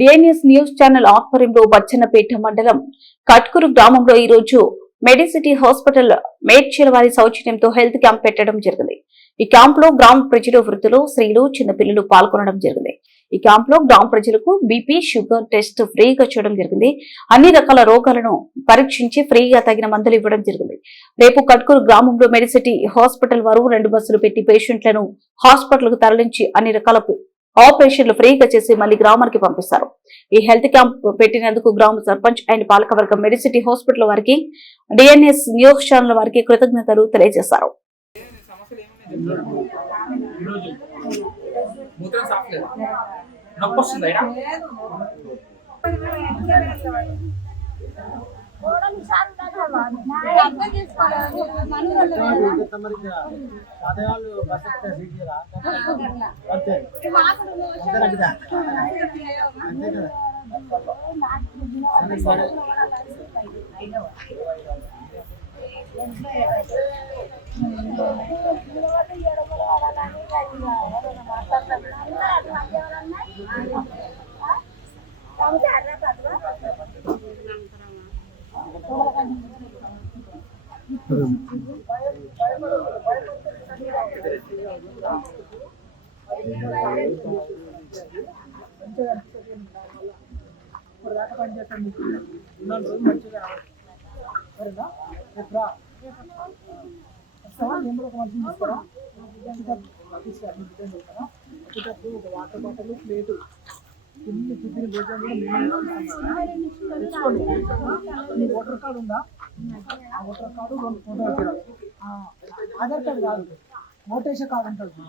DNS news channel ఆధ్వర్యంలో బచ్చన్నపేట మండలం కట్కూరు గ్రామంలో ఈ రోజు మెడిసిటీ హాస్పిటల్ మేడ్చల్ వారి సౌజన్యంతో హెల్త్ క్యాంప్ పెట్టడం జరిగింది. ఈ క్యాంప్ లో గ్రామ ప్రజలు, వృద్ధులు, స్త్రీలు, చిన్నపిల్లలు పాల్గొనడం జరిగింది. ఈ క్యాంప్ లో గ్రామ ప్రజలకు బీపీ, షుగర్ టెస్ట్ ఫ్రీగా చేయడం జరిగింది. అన్ని రకాల రోగాలను పరీక్షించి ఫ్రీగా తగిన మందులు ఇవ్వడం జరిగింది. రేపు కట్కూరు గ్రామంలో మెడిసిటీ హాస్పిటల్ వారు 2 బస్సులు పెట్టి పేషెంట్లను హాస్పిటల్ కు తరలించి అన్ని రకాల ఆపరేషన్లు ఫ్రీగా చేసి మళ్లీ గ్రామానికి పంపిస్తారు. ఈ హెల్త్ క్యాంప్ పెట్టినందుకు గ్రామ సర్పంచ్ అండ్ పాలకవర్గం మెడిసిటీ హాస్పిటల్ వారికి, డిఎన్ఎస్ న్యూస్ ఛానల్ వారికి కృతజ్ఞతలు తెలియజేశారు. వాటర్ బాటిల్, ప్లేటు, టిఫిన్ భోజనం ఓటర్ కార్డు ఉందా? ఆ ఓటర్ కార్డు 2 ఫోటోలు, ఆధార్ కార్డు కాదు, ఓటేషన్ కార్డు ఉంటుంది.